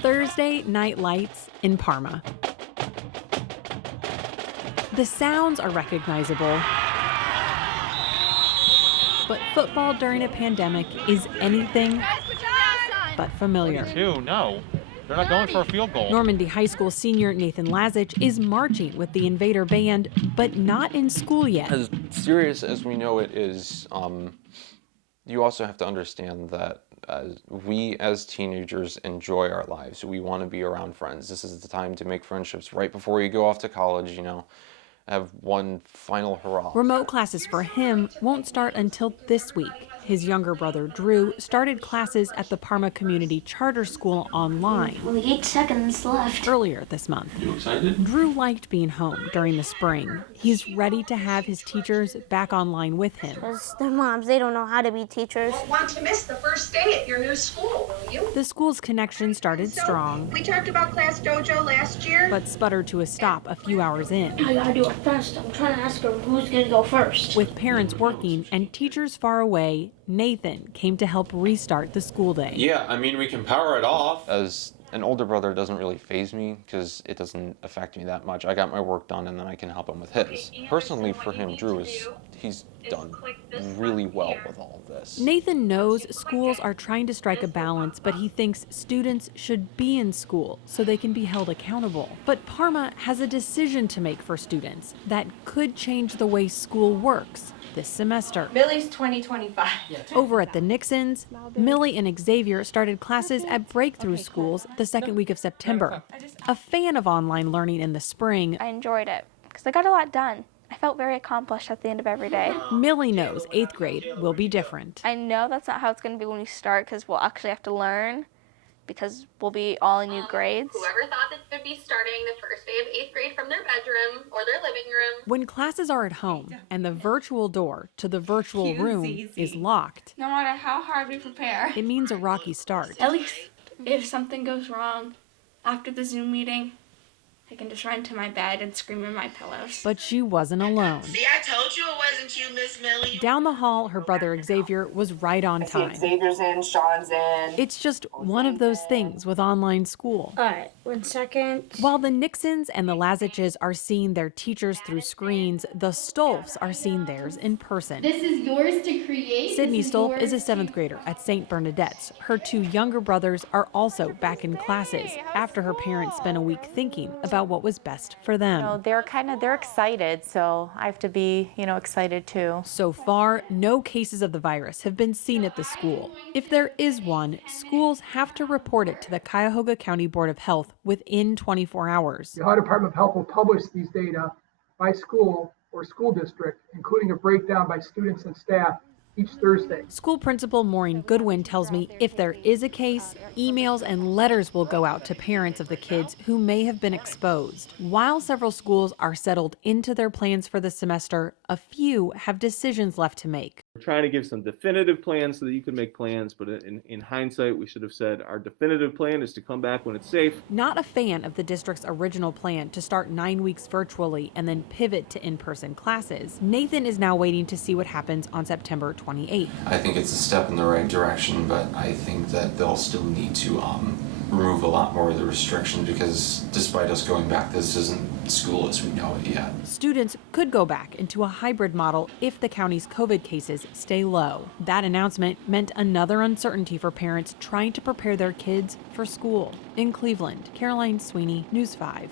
Thursday night lights in Parma. The sounds are recognizable, but football during a pandemic is anything but familiar. 42, no. They're not going for a field goal. Normandy High School senior Nathan Lazic is marching with the Invader Band, but not in school yet. As serious as we know it is, you also have to understand that we as teenagers enjoy our lives. We want to be around friends. This is the time to make friendships right before you go off to college, have one final hurrah. Remote classes for him won't start until this week. His younger brother, Drew, started classes at the Parma Community Charter School online. Only 8 seconds left. Earlier this month. You excited? Drew liked being home during the spring. He's ready to have his teachers back online with him. Because their moms, they don't know how to be teachers. Won't want to miss the first day at your new school, will you? The school's connection started strong. We talked about Class Dojo last year. But sputtered to a stop a few hours in. I gotta do it fast. I'm trying to ask her who's gonna go first. With parents working and teachers far away, Nathan came to help restart the school day. Yeah, I mean, we can power it off. As an older brother, it doesn't really faze me because it doesn't affect me that much. I got my work done and then I can help him with his. Personally, for him, Drew, he's done really well with all of this. Nathan knows schools are trying to strike a balance, but he thinks students should be in school so they can be held accountable. But Parma has a decision to make for students that could change the way school works this semester. Millie's 2025. Over at the Nixons, Millie and Xavier started classes at Breakthrough Schools the second week of September. A fan of online learning in the spring, I enjoyed it because I got a lot done. I felt very accomplished at the end of every day. Millie knows 8th grade will be different. I know that's not how it's going to be when we start because we'll actually have to learn because we'll be all in new grades. Whoever thought that they'd be starting the first day of 8th grade from their bedroom or their living room. When classes are at home and the virtual door to the virtual room is locked, No matter how hard we prepare, it means a rocky start. at least if something goes wrong after the Zoom meeting, I can just run to my bed and scream in my pillows. But she wasn't alone. See, I told you it wasn't you, Miss Millie. Down the hall, her brother Xavier was right on time. Xavier's in, Sean's in. It's just one of those things with online school. Alright, 1 second. While the Nixons and the Laziches are seeing their teachers through screens, the Stolfs are seeing theirs in person. This is yours to create. Sydney Stolf is a 7th grader at St. Bernadette's. Her 2 younger brothers are also back in classes after her parents spent a week thinking about what was best for them. They're excited, so I have to be, excited too. So far, no cases of the virus have been seen at the school. If there is one, schools have to report it to the Cuyahoga County Board of Health within 24 hours. The Ohio Department of Health will publish these data by school or school district, including a breakdown by students and staff each Thursday. School principal Maureen Goodwin tells me if there is a case, emails and letters will go out to parents of the kids who may have been exposed. While several schools are settled into their plans for the semester, a few have decisions left to make. We're trying to give some definitive plans so that you can make plans, but in hindsight, we should have said our definitive plan is to come back when it's safe. Not a fan of the district's original plan to start 9 weeks virtually and then pivot to in-person classes, Nathan is now waiting to see what happens on September 28th. I think it's a step in the right direction, but I think that they'll still need to remove a lot more of the restrictions because despite us going back, this isn't school as we know it yet. Students could go back into a hybrid model if the county's COVID cases stay low. That announcement meant another uncertainty for parents trying to prepare their kids for school. In Cleveland, Caroline Sweeney, News 5.